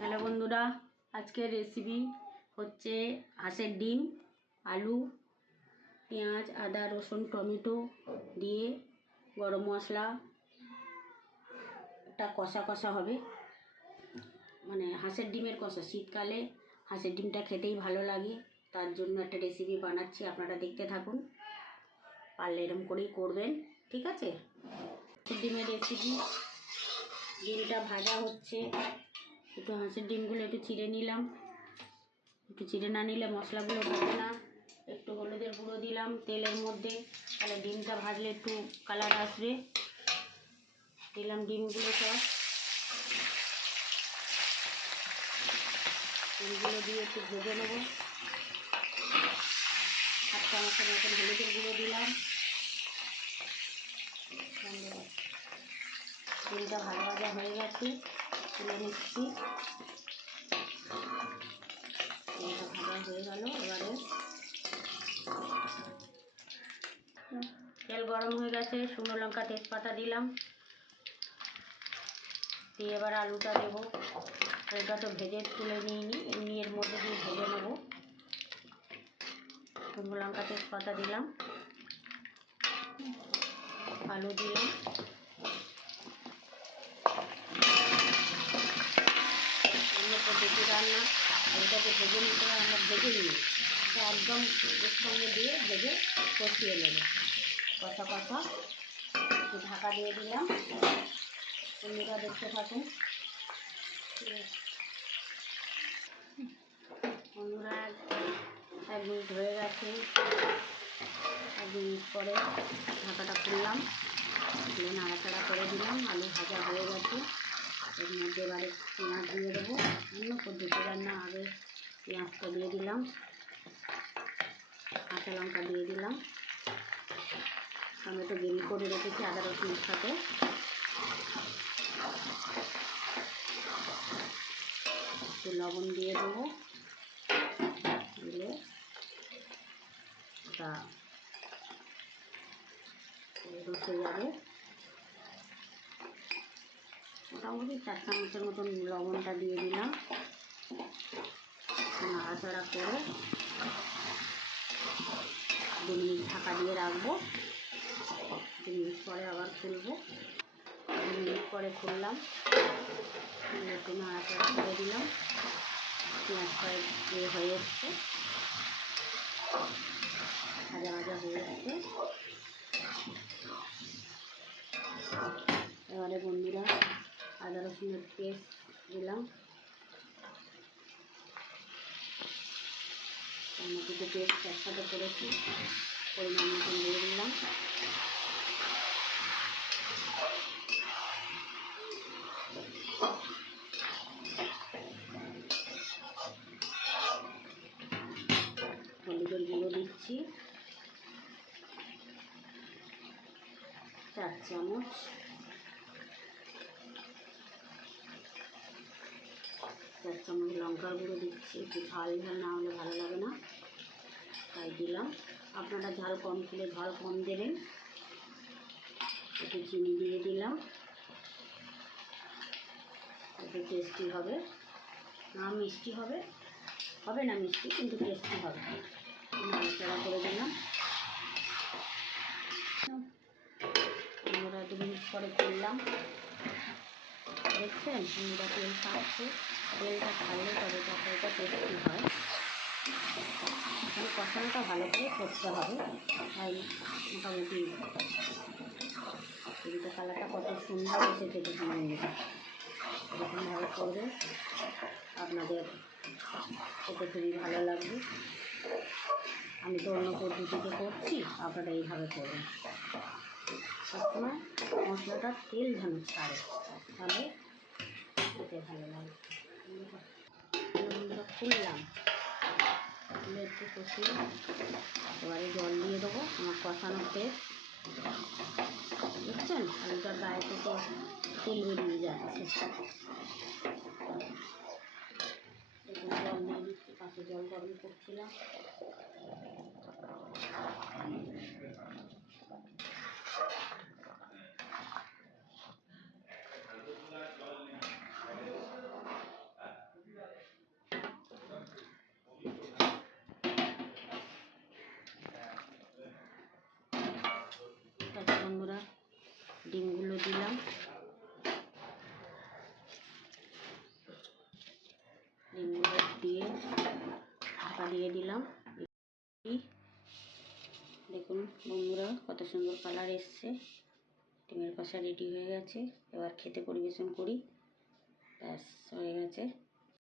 Hello বন্ধুরা, আজকের recipe হচ্ছে হাঁসের ডিম, আলু, পেঁয়াজ, আদা, রসুন, টমেটো দিয়ে গরম মশলা একটা কষা কষা হবে, মানে হাঁসের ডিমের কষা। শীতকালে হাঁসের ডিমটা খেতেই ভালো লাগে, তার জন্য একটা রেসিপি বানাচ্ছি, আপনারা দেখতে থাকুন। পারলে এরকম করেই করবেন, ঠিক আছে? ডিমের রেসিপি। ডিমটা ভাজা হচ্ছে, একটু হাঁসের ডিমগুলো একটু চিড়ে নিলাম, একটু চিড়ে না নিলে মশলাগুলো ভাজে না। একটু হলুদের গুঁড়ো দিলাম তেলের মধ্যে, তাহলে ডিমটা ভাজলে একটু কালার আসবে। দিলাম ডিমগুলো সব, ডিমগুলো দিয়ে একটু ভেজে নেব। 7 চামচের মতন হলুদের গুঁড়ো দিলাম। ডিমটা ভাজা ভাজা হয়ে গেছে, তুলে নিচ্ছি। ডিমটা ভাজা হয়ে গেল। এবারে তেল গরম হয়ে গেছে, শুকনো লঙ্কা তেজপাতা দিলাম, দিয়ে এবার আলুটা দেবো। আলুটা তো ভেজে তুলে নিইনি, এমনি এর মধ্যে দিয়ে ভেজে নেবো। শুকনো লঙ্কা তেজপাতা দিলাম, আলু দিলাম, অন্য পদ্ধতি রান্না। আলুটাকে ভেজে নিতে হয়, আমরা ভেজে নিই, এটা একদম এর সঙ্গে দিয়ে ভেজে কষিয়ে নেব। কষা কষা একটু ঢাকা দিয়ে দিলাম। বন্ধুরা দেখতে থাকুন। বন্ধুরা 1 মিনিট হয়ে গেছে, 1 মিনিট পরে ঢাকাটা খুললাম, খুলে নাড়াচাড়া করে দিলাম। আলু ভাজা হয়ে গেছে, এর মধ্যে এবারে পেঁয়াজ দিয়ে দেবো। অন্য পদ্ধতি রান্না, আগে পেঁয়াজটা দিয়ে দিলাম, কাঁচা লঙ্কা দিয়ে দিলাম, টমেটো গ্রেভি করে রেখেছি আদা রসুনের সাথে। একটু লবণ দিয়ে দেবো, দিলে ওটা রসে যাবে। মোটামুটি 4 চামচের মতন লবণটা দিয়ে দিলাম। নাড়াচাড়া করে 2 মিনিট ঢাকা দিয়ে রাখবো। 2 মিনিট পরে আবার খুলবো। 2 মিনিট পরে খুললাম, একটু নাড়াচাড়া করে দিলাম। পেঁয়াজটা হয়ে এসছে, ভাজা ভাজা হয়ে এসছে। এবারে বন্ধুরা আদা রসুনের পেস্ট দিলাম, দুটো পেস্ট একসাথে করেছি, পরিমাণ মতন দিয়ে দিলাম। হলুদের গুঁড়ো দিচ্ছি 4 চামচ, 4 চামচ লঙ্কার গুঁড়ো দিচ্ছি। একটু ঝাল ঝাল না হলে ভালো লাগে না, তাই দিলাম। আপনারা ঝাল কম খেলে ঝাল কম দেবেন। একটু চিনি দিয়ে দিলাম, একটু টেস্টি হবে, না মিষ্টি হবে, হবে না মিষ্টি, কিন্তু টেস্টি হবে। নাড়াচাড়া করে দিলাম। আমরা 2 মিনিট পরে করলাম, দেখছেন বন্ধুরা তেল ছাড়ছে। তেলটা ছাড়লে তবে তরকারিটা টেস্টি হয়। এখানে কষানোটা ভালো করে করতে হবে, তাই মোটামুটি এদিকে কালারটা কত সুন্দর এসেছে দেখুন বন্ধুরা। এরকমভাবে করবে, আপনাদের খেতে খুবই ভালো লাগবে। আমি তো অন্য পদ্ধতিতে করছি, আপনারা এইভাবে করবেন। সবসময় মশলাটা তেল যেন ছাড়ে, তাহলে খেতে ভালো লাগে। খুললাম, খুলে একটু কষিয়ে এবারে জল দিয়ে দেবো। আমার কষানোর তেল দেখছেন, আলুটার গায়ে থেকে তেল বেরিয়ে যাচ্ছে। দেখুন জল দিয়ে দিচ্ছি, পাশে জল গরম করছিলাম। দিয়ে দিলাম। দেখুন বন্ধুরা কত সুন্দর কালার এসছে। ডিমের কষা রেডি হয়ে গেছে। এবার খেতে পরিবেশন করি। ব্যাস হয়ে গেছে।